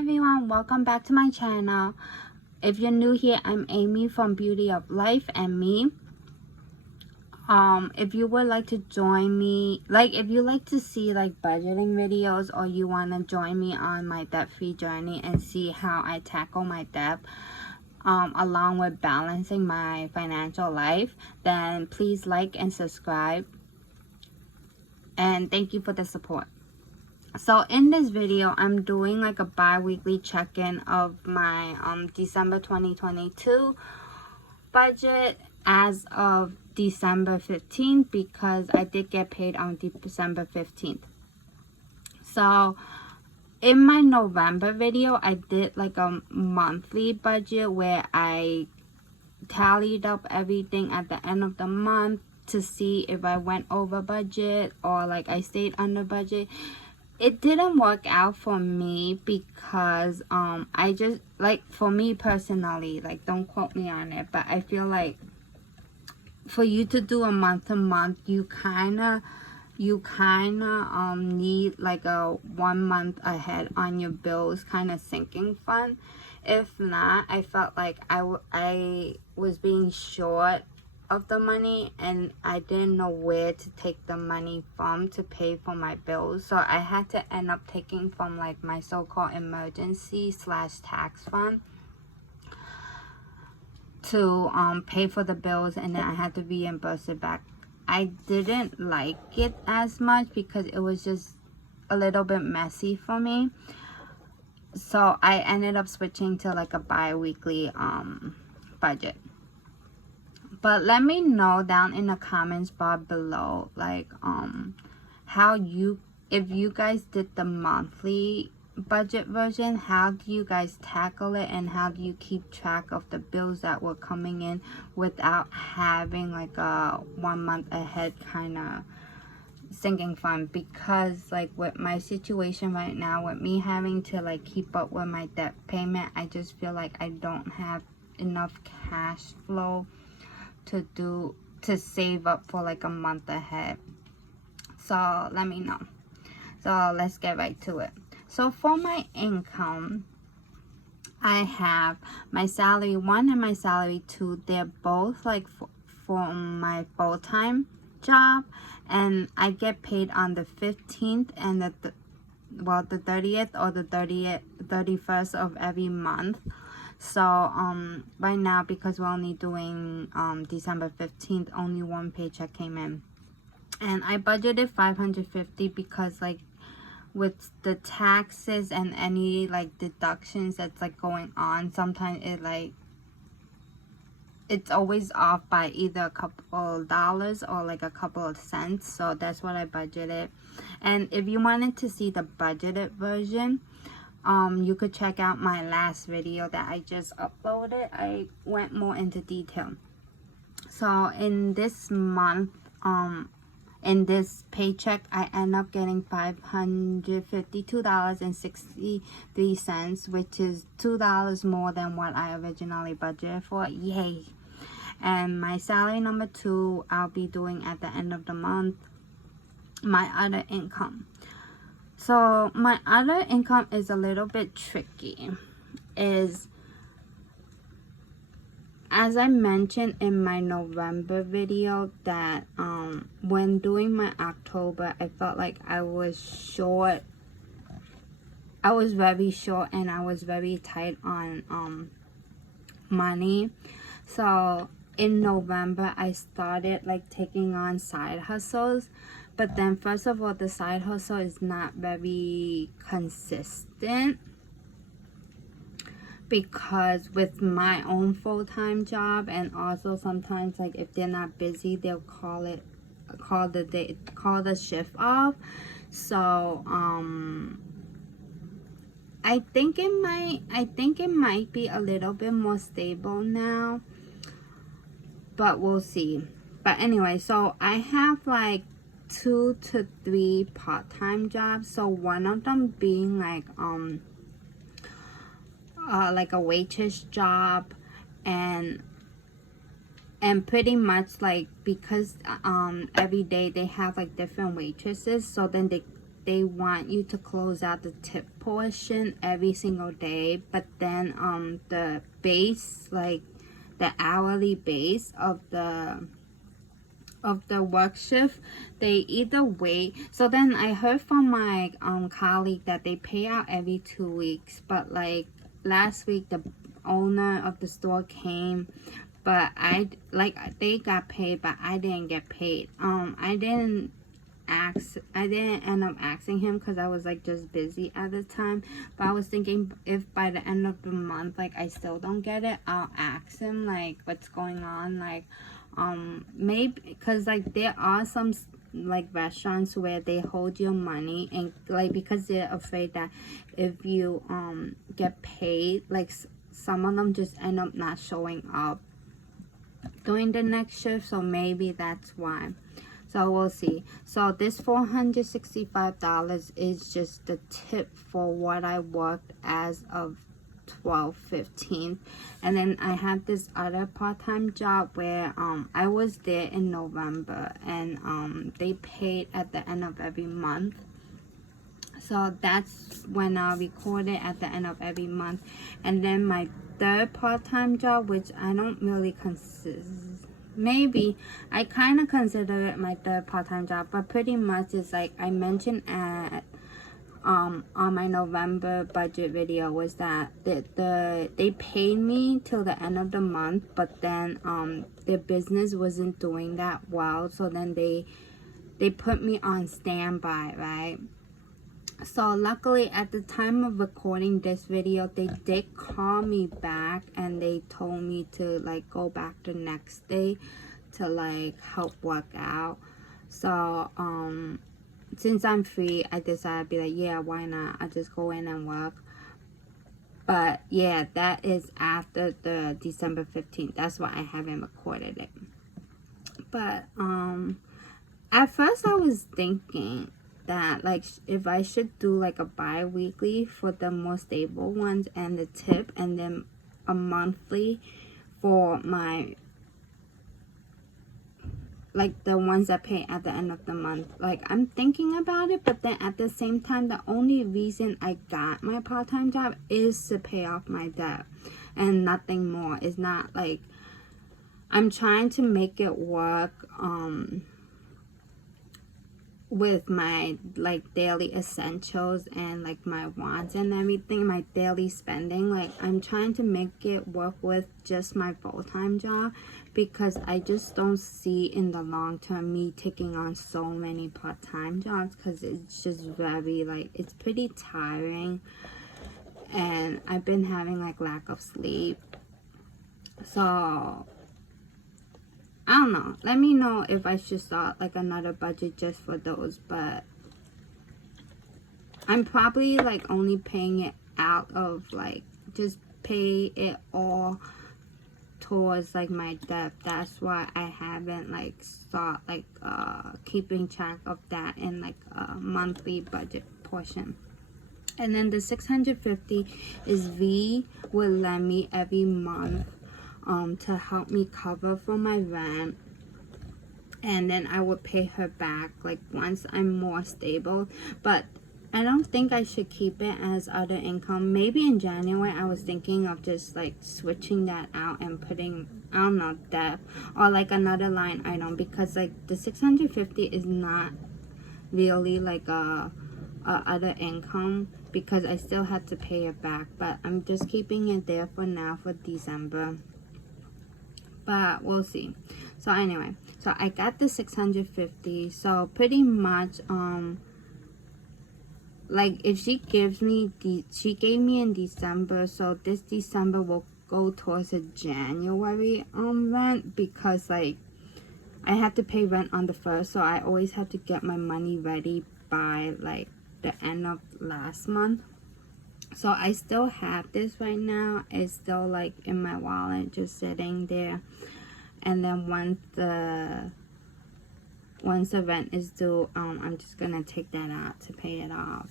everyone, welcome back to my channel. If you're new here, I'm Amy from Beauty of Life and Me. If you would like to join me, if you like to see budgeting videos, or you want to join me on my debt-free journey and see how I tackle my debt along with balancing my financial life, then please like and subscribe, and thank you for the support. So in this video, I'm doing a bi-weekly check-in of my December 2022 budget as of December 15th, because I did get paid on December 15th. So in my November video, I did a monthly budget where I tallied up everything at the end of the month to see if I went over budget or I stayed under budget. It didn't work out for me because I just for me personally, don't quote me on it, but I feel for you to do a month to month, you kind of need a 1 month ahead on your bills kind of sinking fund. If not, I felt I was being short of the money, and I didn't know where to take the money from to pay for my bills. So I had to end up taking from my so-called emergency / tax fund to pay for the bills, and then I had to reimburse it back. I didn't like it as much because it was just a little bit messy for me. So I ended up switching to a bi-weekly budget. But let me know down in the comments bar below if you guys did the monthly budget version, how do you guys tackle it, and how do you keep track of the bills that were coming in without having a 1 month ahead kind of sinking fund? Because with my situation right now, with me having to keep up with my debt payment, I just feel I don't have enough cash flow to save up for a month ahead. So let me know. So let's get right to it. So for my income, I have my salary 1 and my salary 2. They're both for my full-time job, and I get paid on the 15th and the 30th or the 31st of every month. So right now, because we're only doing December 15th, only one paycheck came in, and I budgeted $550 because with the taxes and any deductions that's going on, sometimes it's always off by either a couple dollars or a couple of cents. So that's what I budgeted. And if you wanted to see the budgeted version, you could check out my last video that I just uploaded. I went more into detail. So in this month, in this paycheck, I end up getting $552.63, which is $2 more than what I originally budgeted for. Yay! And my salary number 2, I'll be doing at the end of the month. My other income. So my other income is a little bit tricky. As I mentioned in my November video, that when doing my October, I felt I was short. I was very short, and I was very tight on money. So in November, I started taking on side hustles. But then, first of all, the side hustle is not very consistent, because with my own full-time job, and also sometimes if they're not busy, they'll call the shift off. So I think it might be a little bit more stable now, but we'll see. But anyway, so I have 2 to 3 part-time jobs. So one of them being a waitress job, and pretty much because every day they have different waitresses, so then they want you to close out the tip portion every single day, but then the base, like the hourly base of the work shift, they either wait. So then I heard from my colleague that they pay out every 2 weeks, but like last week the owner of the store came, but they got paid, but I didn't get paid. I didn't end up asking him because I was like just busy at the time, but I was thinking if by the end of the month like I still don't get it, I'll ask him like what's going on, like maybe because like there are some like restaurants where they hold your money, and like because they're afraid that if you get paid, like some of them just end up not showing up during the next shift, so maybe that's why. So we'll see. So this $465 is just the tip for what I worked as of 12/15. And then I have this other part-time job where I was there in November, and they paid at the end of every month. So that's when I record it at the end of every month. And then my third part-time job, which I don't really maybe I kind of consider it my third part-time job, but pretty much it's like I mentioned at on my November budget video, was that they paid me till the end of the month, but then their business wasn't doing that well, so then they put me on standby, right? So luckily at the time of recording this video, they did call me back and they told me to like go back the next day to like help work out. So since I'm free, I decided to be like, yeah, why not? I'll just go in and work. But yeah, that is after the December 15th. That's why I haven't recorded it. But at first I was thinking that like if I should do like a bi-weekly for the more stable ones and the tip, and then a monthly for my like the ones that pay at the end of the month. Like I'm thinking about it, but then at the same time, the only reason I got my part-time job is to pay off my debt and nothing more. It's not like I'm trying to make it work with my like daily essentials and like my wants and everything, my daily spending. Like I'm trying to make it work with just my full-time job, because I just don't see in the long term me taking on so many part-time jobs, because it's just very like it's pretty tiring, and I've been having like lack of sleep. So I don't know. Let me know if I should start like another budget just for those. But I'm probably like only paying it out of like just pay it all towards like my debt. That's why I haven't like start like keeping track of that in like a monthly budget portion. And then the $650 is V will lend me every month to help me cover for my rent, and then I would pay her back like once I'm more stable. But I don't think I should keep it as other income. Maybe in January I was thinking of just like switching that out and putting, I don't know, debt or like another line item, because like the $650 is not really like a other income, because I still had to pay it back. But I'm just keeping it there for now for December. But we'll see. So anyway, so I got the $650. So pretty much like if she gives me she gave me in December, so this December will go towards a January rent, because like I have to pay rent on the 1st, so I always have to get my money ready by like the end of last month. So I still have this right now. It's still like in my wallet, just sitting there. And then once the rent is due, I'm just gonna take that out to pay it off.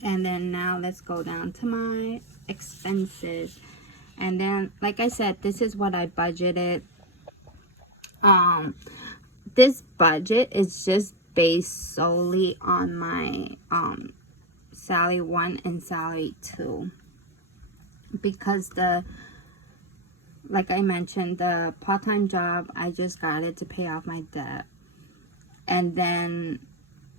And then now let's go down to my expenses. And then like I said, this is what I budgeted. This budget is just based solely on my salary 1 and salary 2, because like I mentioned, the part-time job, I just got it to pay off my debt. And then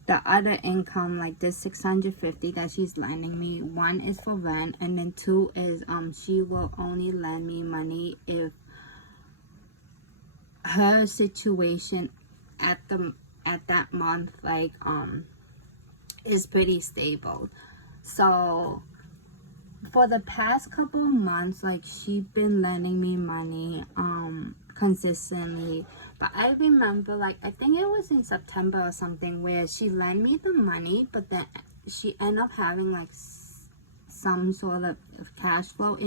the other income, like this $650 that she's lending me, 1 is for rent, and then 2 is she will only lend me money if her situation at that month, like is pretty stable. So for the past couple of months, like, she's been lending me money consistently. But I remember, like, I think it was in September or something, where she lent me the money, but then she ended up having like some sort of cash flow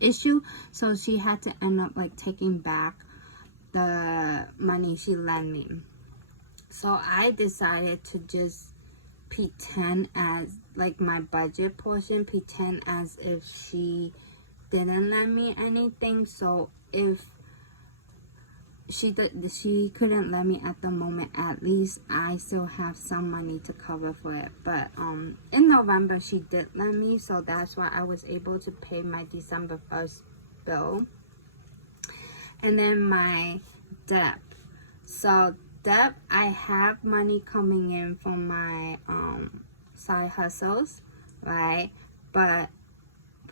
issue, so she had to end up like taking back the money she lent me. So I decided to just pretend as, like, my budget portion, pretend as if she didn't lend me anything. So if she couldn't lend me at the moment, at least I still have some money to cover for it. But in November she did lend me, so that's why I was able to pay my December 1st bill. And then my debt. So debt, I have money coming in from my side hustles, right? But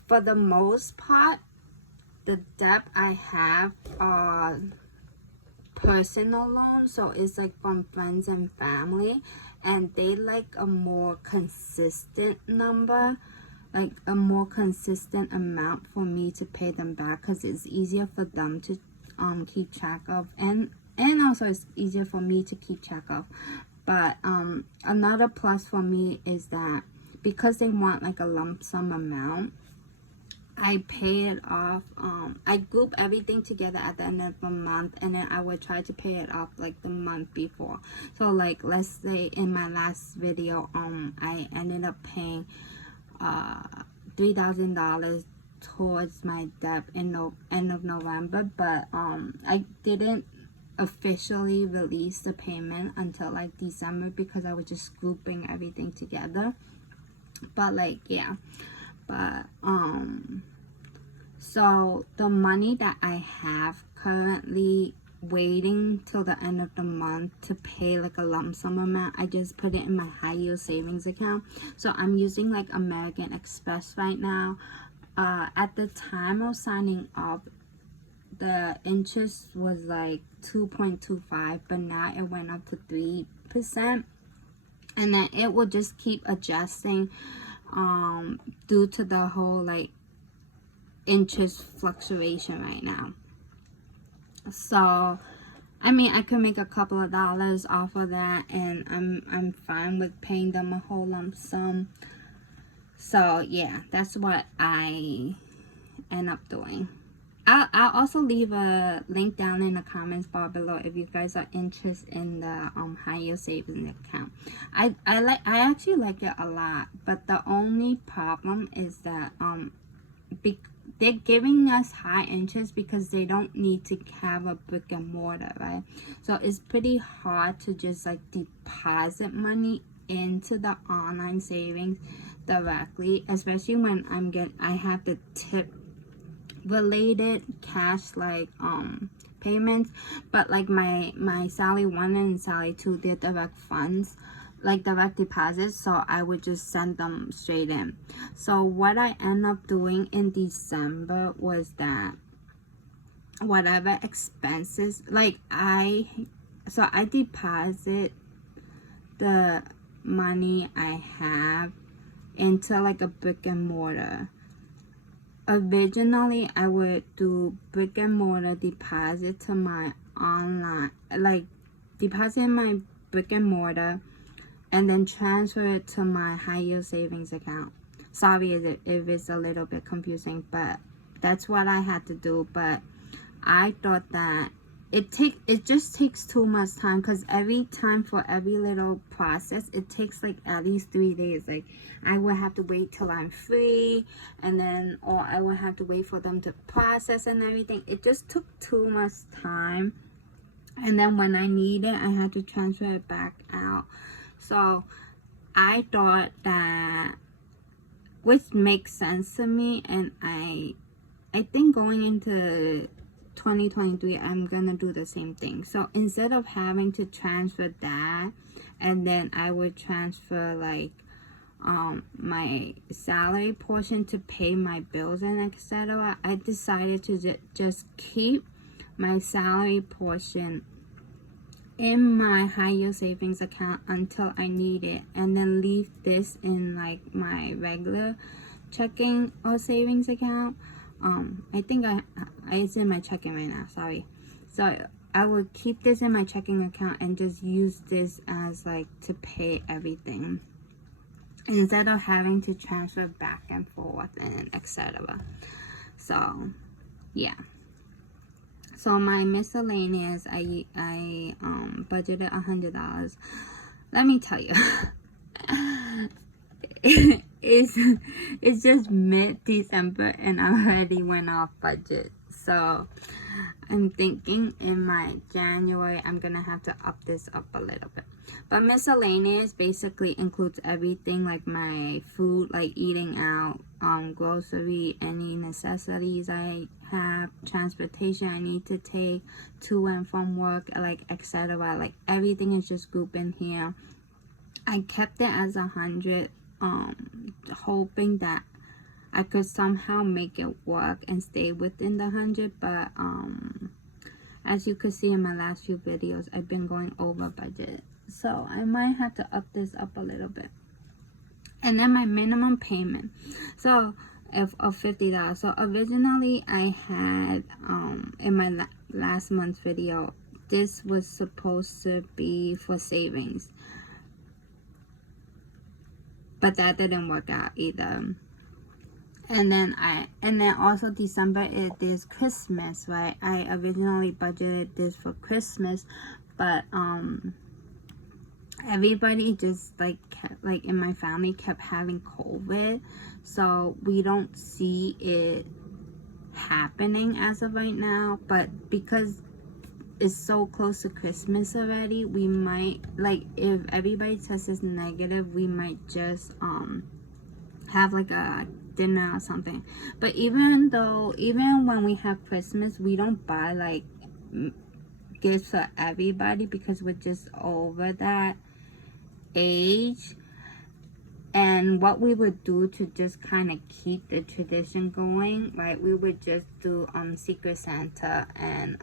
for the most part, the debt I have are personal loans, so it's like from friends and family, and they like a more consistent number, like a more consistent amount for me to pay them back, because it's easier for them to keep track of, and also it's easier for me to keep track of. But another plus for me is that because they want like a lump sum amount, I pay it off. I group everything together at the end of the month, and then I would try to pay it off like the month before. So like, let's say in my last video, I ended up paying $3,000 towards my debt in the end of November, but I didn't officially release the payment until like December, because I was just grouping everything together. But like, yeah. But so the money that I have currently waiting till the end of the month to pay like a lump sum amount, I just put it in my high yield savings account. So I'm using like American Express right now. At the time of signing up, the interest was like 2.25, but now it went up to 3%, and then it will just keep adjusting due to the whole like interest fluctuation right now. So I mean, I could make a couple of dollars off of that, and I'm fine with paying them a whole lump sum. So yeah, that's what I end up doing. I'll also leave a link down in the comments bar below if you guys are interested in the high yield savings account. I actually like it a lot, but the only problem is that they're giving us high interest because they don't need to have a brick and mortar, right? So it's pretty hard to just like deposit money into the online savings directly, especially when I have the tip related cash like payments. But like my salary 1 and salary 2, they're direct funds, like direct deposits, so I would just send them straight in. So what I end up doing in December was that whatever expenses, like I deposit the money I have into like a brick and mortar. Originally I would do brick and mortar deposit to my online, like deposit my brick and mortar and then transfer it to my high yield savings account. Sorry if it's a little bit confusing, but that's what I had to do. But I thought that it just takes too much time, because every time for every little process it takes like at least 3 days. Like I would have to wait till I'm free, and then or I would have to wait for them to process and everything. It just took too much time. and then when I need it, I had to transfer it back out. So I thought that, which makes sense to me, and I think going into 2023 I'm gonna do the same thing. So instead of having to transfer that, and then I would transfer like my salary portion to pay my bills and etc., I decided to just keep my salary portion in my high yield savings account until I need it, and then leave this in like my regular checking or savings account. I think it's in my checking right now, sorry. So I would keep this in my checking account and just use this as like to pay everything, instead of having to transfer back and forth and etc. So yeah. So my miscellaneous, I budgeted $100. Let me tell you, it's just mid-December and I already went off budget. So I'm thinking in my January I'm gonna have to up this up a little bit. But miscellaneous basically includes everything, like my food, like eating out, grocery, any necessities I have, transportation I need to take to and from work, like etc. Like everything is just grouped in here. I kept it as 100, hoping that I could somehow make it work and stay within the 100, but as you could see in my last few videos, I've been going over budget. So I might have to up this up a little bit. And then my minimum payment. So of $50. So originally I had in my last month's video, this was supposed to be for savings. But that didn't work out either. And then also December is Christmas, right? I originally budgeted this for Christmas, but everybody just like in my family kept having COVID, so we don't see it happening as of right now. But because it's so close to Christmas already, we might, like, if everybody tests is negative, we might just have like a dinner or something. But even when we have Christmas, we don't buy like gifts for everybody because we're just over that age. And what we would do to just kind of keep the tradition going, right, we would just do Secret Santa, and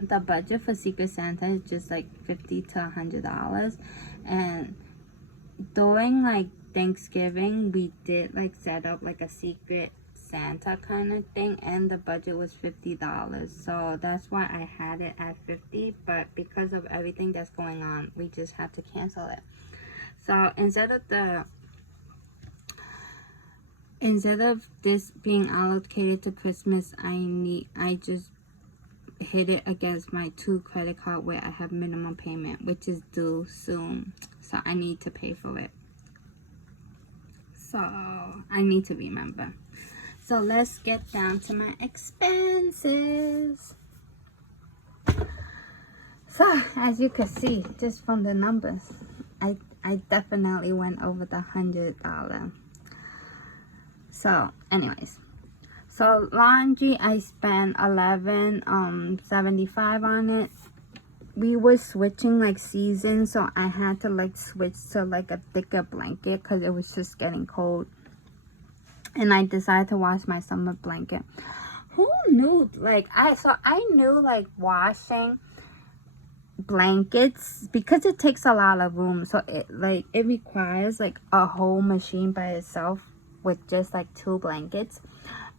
the budget for Secret Santa is just like $50 to $100. And during like Thanksgiving, we did like set up like a Secret Santa kind of thing, and the budget was $50. So that's why I had it at 50, but because of everything that's going on, we just had to cancel it. So instead of this being allocated to Christmas, I just hit it against my 2 credit card where I have minimum payment, which is due soon. So I need to pay for it. So I need to remember. So let's get down to my expenses. So as you can see, just from the numbers, I definitely went over the $100. So anyways, so laundry, I spent $11.75 on it. We were switching like seasons, so I had to like switch to like a thicker blanket because it was just getting cold. And I decided to wash my summer blanket. Who knew? Like I knew like washing blankets, because it takes a lot of room, so it requires like a whole machine by itself with just like 2 blankets.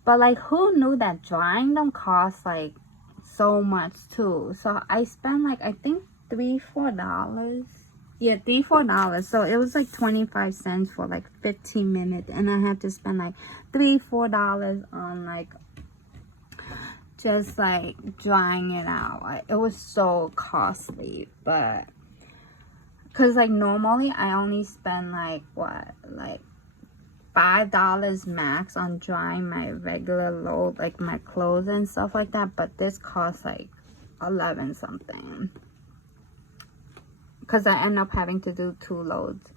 But like, who knew that drying them costs like so much too? So I spent like, I think $3-4. Yeah, $3-4. So it was like 25 cents for like 15 minutes, and I had to spend like $3-4 on like just like drying it out. Like, it was so costly. But because like normally I only spend like what, like $5 max on drying my regular load, like my clothes and stuff like that. But this costs like 11 something, because I end up having to do 2 loads.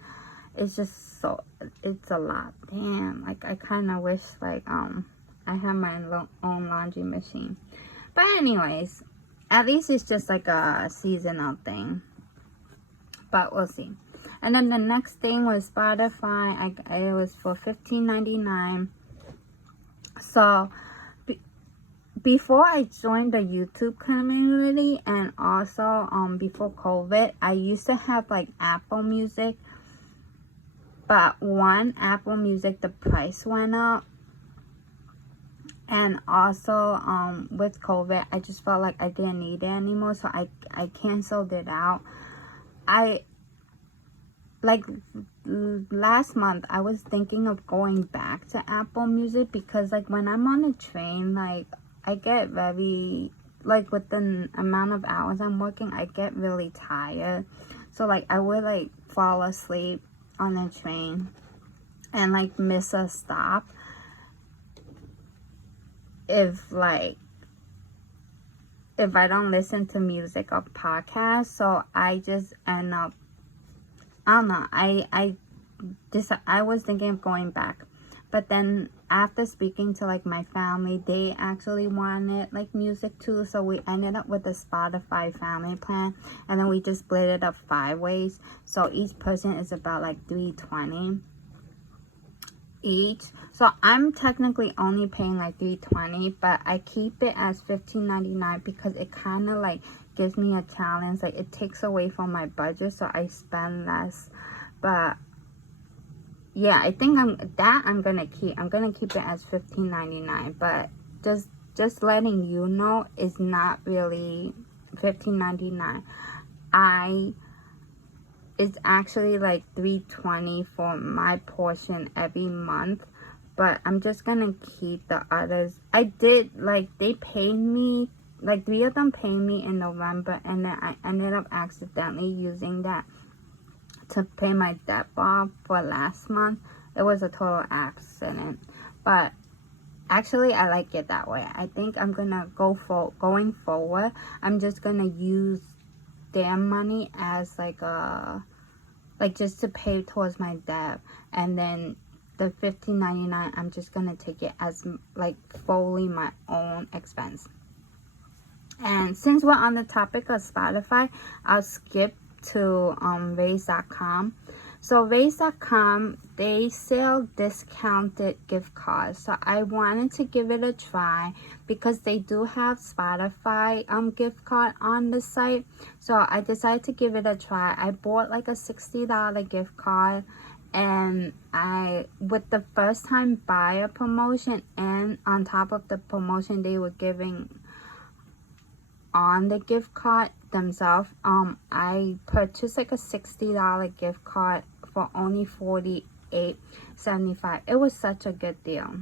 It's just it's a lot. Damn, like I kind of wish like I had my own laundry machine. But anyways, at least it's just like a seasonal thing, but we'll see. And then the next thing was Spotify. It was for $15.99. So before I joined the YouTube community, and also before COVID, I used to have like Apple Music, but Apple Music, the price went up, and also with COVID, I just felt like I didn't need it anymore, so I canceled it out. Like last month, I was thinking of going back to Apple Music, because like when I'm on a train, like I get very, like with the amount of hours I'm working, I get really tired. So like I would like fall asleep on the train and like miss a stop if I don't listen to music or podcasts. So I just end up, I don't know, I was thinking of going back, but then after speaking to like my family, they actually wanted like music too, so we ended up with the Spotify family plan, and then we just split it up 5 ways, so each person is about like $320 each. So I'm technically only paying like $320, but I keep it as $15.99 because it kind of like gives me a challenge. Like it takes away from my budget, so I spend less. But yeah, I think I'm gonna keep it as $15.99. But just letting you know, it's not really $15.99. It's actually like $320 for my portion every month, but I'm just gonna keep the others. I did, like, they paid me, like 3 of them paid me in November, and then I ended up accidentally using that to pay my debt off for last month. It was a total accident, but actually I like it that way. I think I'm gonna going forward, I'm just gonna use their money as like just to pay towards my debt, and then the $15.99, I'm just gonna take it as like fully my own expense. And since we're on the topic of Spotify, I'll skip to Raise.com. So Raise.com, they sell discounted gift cards. So I wanted to give it a try because they do have Spotify gift card on the site. So I decided to give it a try. I bought like a $60 gift card, and with the first time buyer promotion, and on top of the promotion they were giving on the gift card themselves, I purchased like a $60 gift card for only $48.75. It was such a good deal.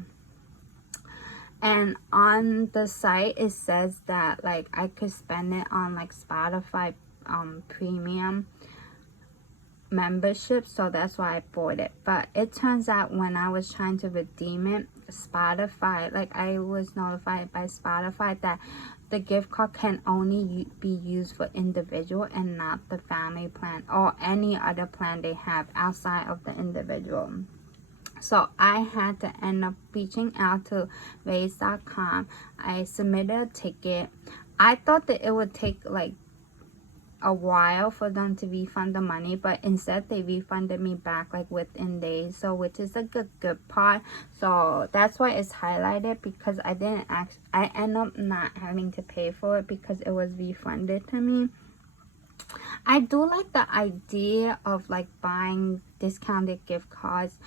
And on the site it says that like I could spend it on like Spotify premium membership, so that's why I bought it. But it turns out when I was trying to redeem it, Spotify, like I was notified by Spotify that the gift card can only be used for individual and not the family plan or any other plan they have outside of the individual. So I had to end up reaching out to Raise.com. I submitted a ticket. I thought that it would take like a while for them to refund the money, but instead they refunded me back like within days, so which is a good part. So that's why it's highlighted, because I end up not having to pay for it because it was refunded to me. I do like the idea of like buying discounted gift cards,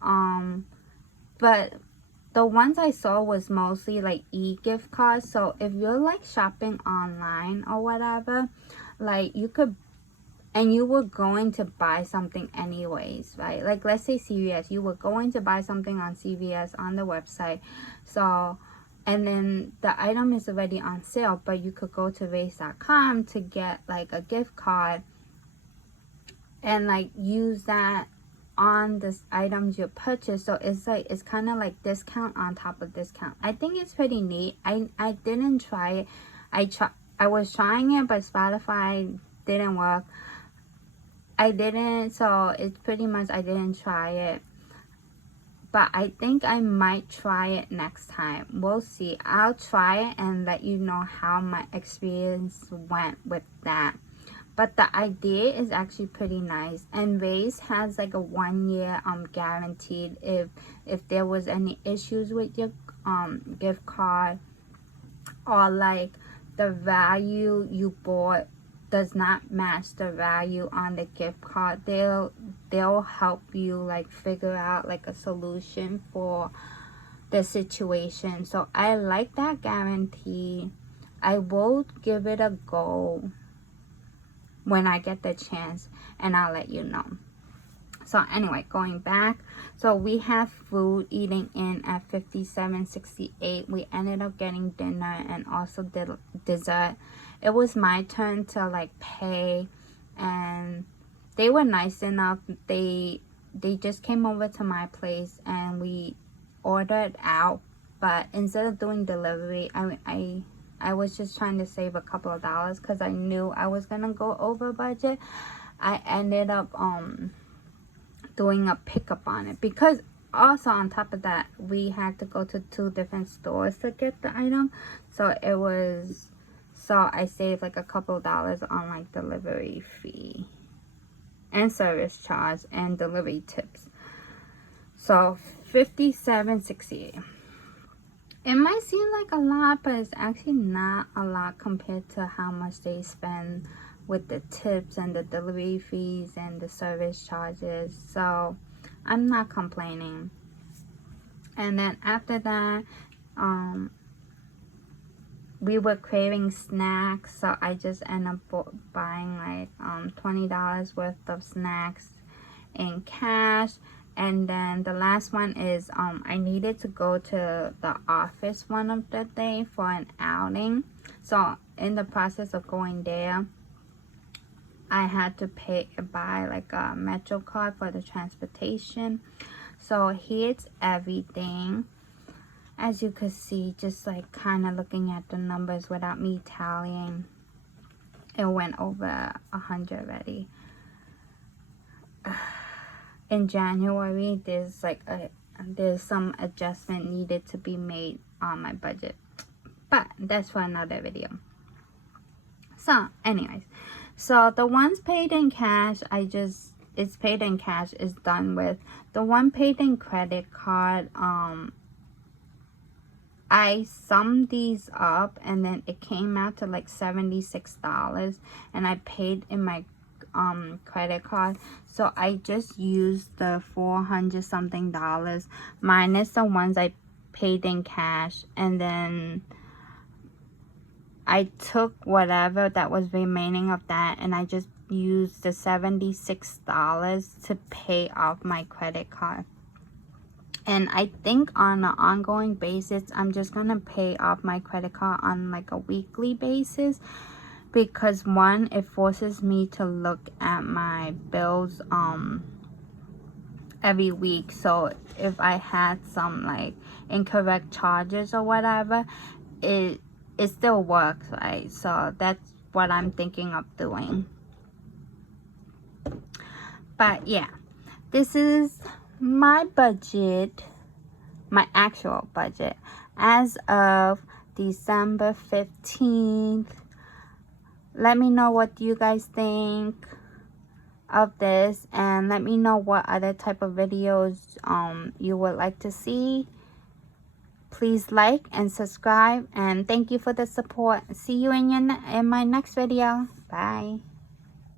but the ones I saw was mostly like e-gift cards. So if you're like shopping online or whatever, like you could, and you were going to buy something anyways, right? Like let's say CVS, you were going to buy something on CVS on the website, so, and then the item is already on sale, but you could go to Raise.com to get like a gift card and like use that on the items you purchase. So it's like, it's kind of like discount on top of discount. I think it's pretty neat. I didn't try it. I was trying it, but Spotify didn't work. So it's pretty much I didn't try it. But I think I might try it next time. We'll see. I'll try it and let you know how my experience went with that. But the idea is actually pretty nice. And Raise has like a 1 year guaranteed if there was any issues with your gift card, or like the value you bought does not match the value on the gift card, they'll help you like figure out like a solution for the situation. So I like that guarantee. I will give it a go when I get the chance, and I'll let you know. So anyway, going back, so we have food eating in at $57.68. We ended up getting dinner and also dessert. It was my turn to like pay, and they were nice enough. They just came over to my place and we ordered out. But instead of doing delivery, I was just trying to save a couple of dollars because I knew I was gonna go over budget. I ended up doing a pickup on it, because also on top of that we had to go to 2 different stores to get the item. So I saved like a couple of dollars on like delivery fee and service charge and delivery tips. So $57.68. It might seem like a lot, but it's actually not a lot compared to how much they spend with the tips and the delivery fees and the service charges. So I'm not complaining. And then after that, we were craving snacks, so I just ended up buying like $20 worth of snacks in cash. And then the last one is I needed to go to the office one of the day for an outing. So in the process of going there, I had to buy like a Metro card for the transportation. So here's everything. As you could see, just like kind of looking at the numbers without me tallying, it went over 100 already. In January, there's some adjustment needed to be made on my budget, but that's for another video. So anyways, so the ones paid in cash, it's paid in cash, is done with. The one paid in credit card, I summed these up and then it came out to like $76, and I paid in my credit card. So I just used the $400 something minus the ones I paid in cash, and then I took whatever that was remaining of that and I just used the $76 to pay off my credit card. And I think on an ongoing basis, I'm just going to pay off my credit card on like a weekly basis. Because one, it forces me to look at my bills every week. So if I had some like incorrect charges or whatever, it still works, right? So that's what I'm thinking of doing. But yeah, this is my budget, my actual budget as of December 15th. Let me know what you guys think of this, and let me know what other type of videos you would like to see. Please like and subscribe, and thank you for the support. See you in my next video. Bye.